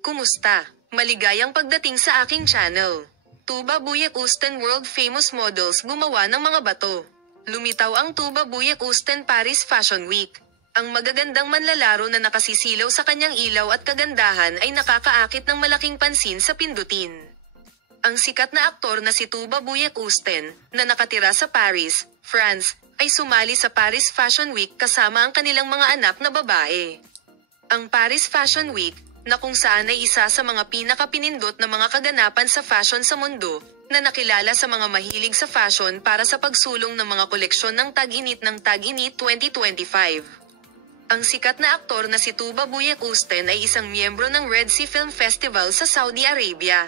Kumusta? Maligayang pagdating sa aking channel. Tuba Buyak Usten World Famous Models gumawa ng mga bato. Lumitaw ang Tuba Buyak Usten Paris Fashion Week. Ang magagandang manlalaro na nakasisilaw sa kanyang ilaw at kagandahan ay nakakaakit ng malaking pansin sa pindutin. Ang sikat na aktor na si Tuba Buyak Usten, na nakatira sa Paris, France, ay sumali sa Paris Fashion Week kasama ang kanilang mga anak na babae. Ang Paris Fashion Week, na kung saan ay isa sa mga pinakapinindot na mga kaganapan sa fashion sa mundo, na nakilala sa mga mahilig sa fashion para sa pagsulong ng mga koleksyon ng Tag-Init 2025. Ang sikat na aktor na si Tuba Buyak Usten ay isang miyembro ng Red Sea Film Festival sa Saudi Arabia.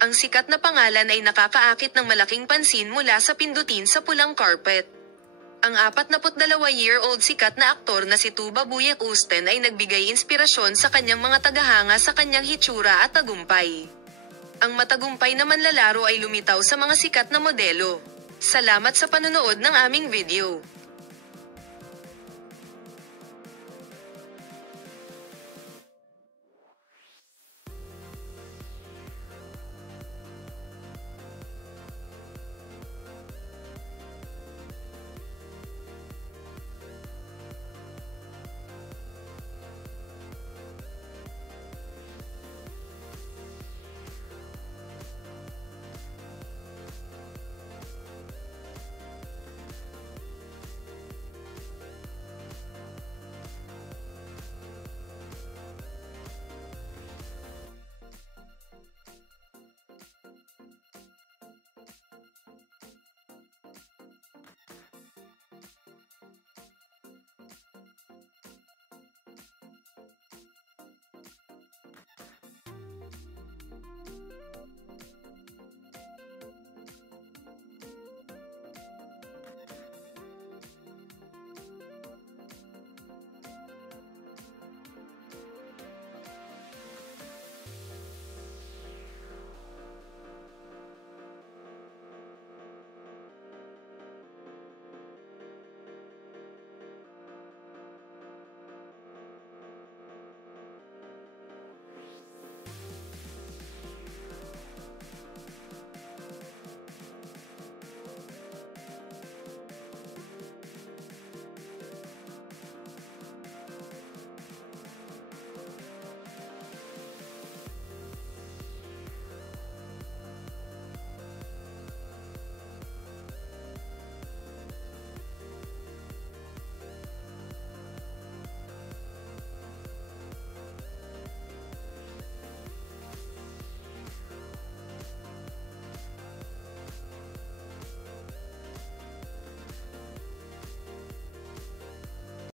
Ang sikat na pangalan ay nakakaakit ng malaking pansin mula sa pindutin sa pulang carpet. Ang 42-year-old sikat na aktor na si Tuba Buyak Usten ay nagbigay inspirasyon sa kanyang mga tagahanga sa kanyang hitsura at tagumpay. Ang matagumpay na manlalaro ay lumitaw sa mga sikat na modelo. Salamat sa panonood ng aming video.